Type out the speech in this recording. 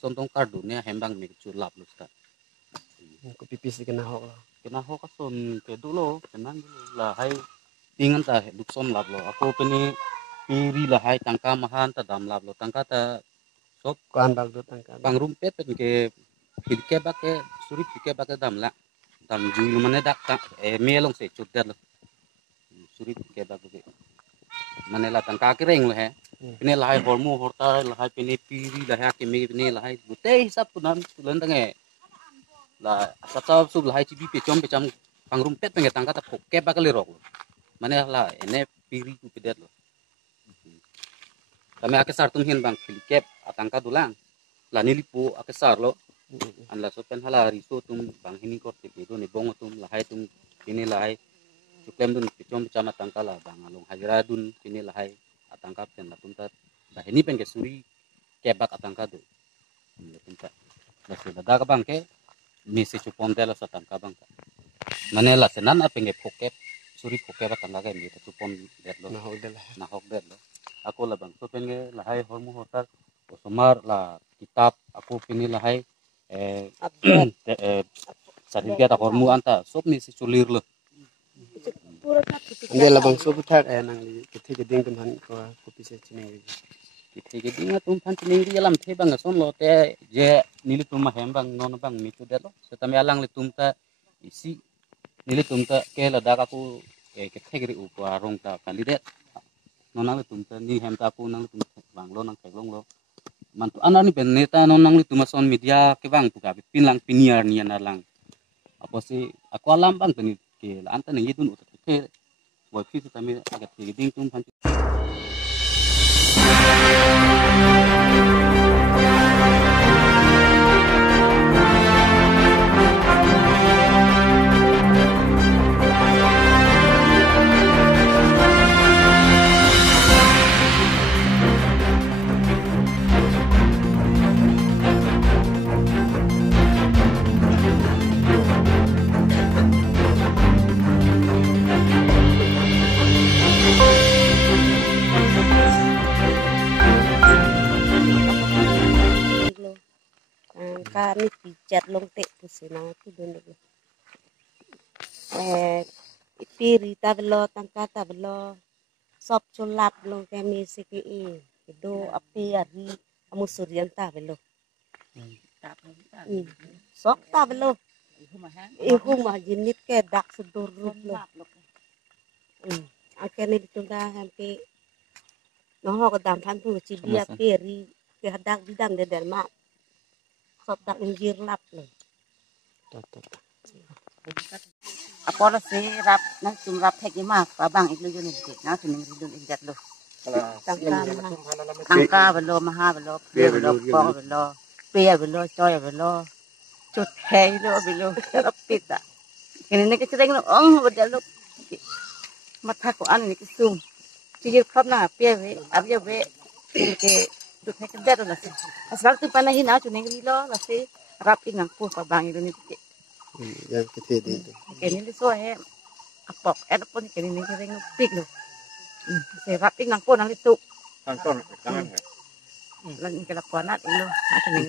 sontong kardunya hembang mi culap lu sta. Ko pipis kena ho. Kena ho kason ke dulu kenan lah hai tingan ta dukson lap lo. Aku peni piri lah hai tangka mahan ta dam lap lo. Tangka ta sop Kuan bag do tangka. pang rumpet pen ke pilke bake suri pilke bake dam la. Dam jui mane dak ta melong se cudet lo. Suri pilke bake. Mane la tangka kereng lo he. Pini lah hai hormu horta lah hai pini piri lah hai kemi pini lah hai gute hisap tunan tulen tange. Lah satu sub lah hai cibi pecom pang rumpet pengen tangka ta poke bakal rok. Mana lah ene piri ku pedet lo. Kami ake sar tum hin bang filikep atangka dulang. Lah nilipu ake sar lo. An la sopen hala riso tum bang hini kor itu ni bongo tum lah hai tum ini lah hai cuklem dun pecom pecama tangka lah bang along hajra dun ini lah hai atangka pen la tum ta dah ini pengen suri kebak atangka do. Tum ta. Lah sudah dah bang ke misi cupon dela sa tangka bang. Mana lah senan apa pengen pokep suri poke ba tangga kan gitu cupon det lo nah hok det lo aku lah bang so pengen lah hai hormu hotar osomar lah kitab aku pini lah hai sertifikat hormu anta sop misi culir lo Ande la bang so putar nang kiti geding tum han ko pipis cini. kiti geding tum pan cini di alam the bang son lo te je nili tum hem bang non bang mitu det lo setami alang le tum ta isi nili tum ta ke la dak aku kategori uparong ta kandidat nonang le tumta ni hem ta ku nang tum bang lo nang keglong lo mantu ana ni beneta nonang le tumason media ke bang puka pinlang piniar ni lang apa sih aku alam bang tani ke la anta ni yidun utak ke boy fi tami agak tigiding tum pan kami pijat long tek pusina tu dulu. Piri tablo tangka tablo sop culap long kami siki do api ari amusurian tablo. Sok tablo. Ihu mah jinit ke dak sedur lo. Akhirnya ditunda sampai noh ke dampan tu cibia piri ke hadak bidang de derma. Tak injir lap lo. Apa sih rap nang tum rap hek ima babang iklu jun ikut nah tuning ridun injat lo. Tangka belo maha belo belo pong belo pe belo coy belo cut hei lo belo rapit ta. Ini ke cereng lo bedal lo. Mata ko an ni kisum. Cigir khap na pe we abya we ke tu hek der lo sih. Asal tu panahin na tuning rilo lo sih rapin nang pu babang itu ni. Yang kiti di. Kini li so he apok pun kini ni kering pik lo. Se rapin nang pu nang itu. Tangkon tangan. Lan kelakuan at ilo. Asa ni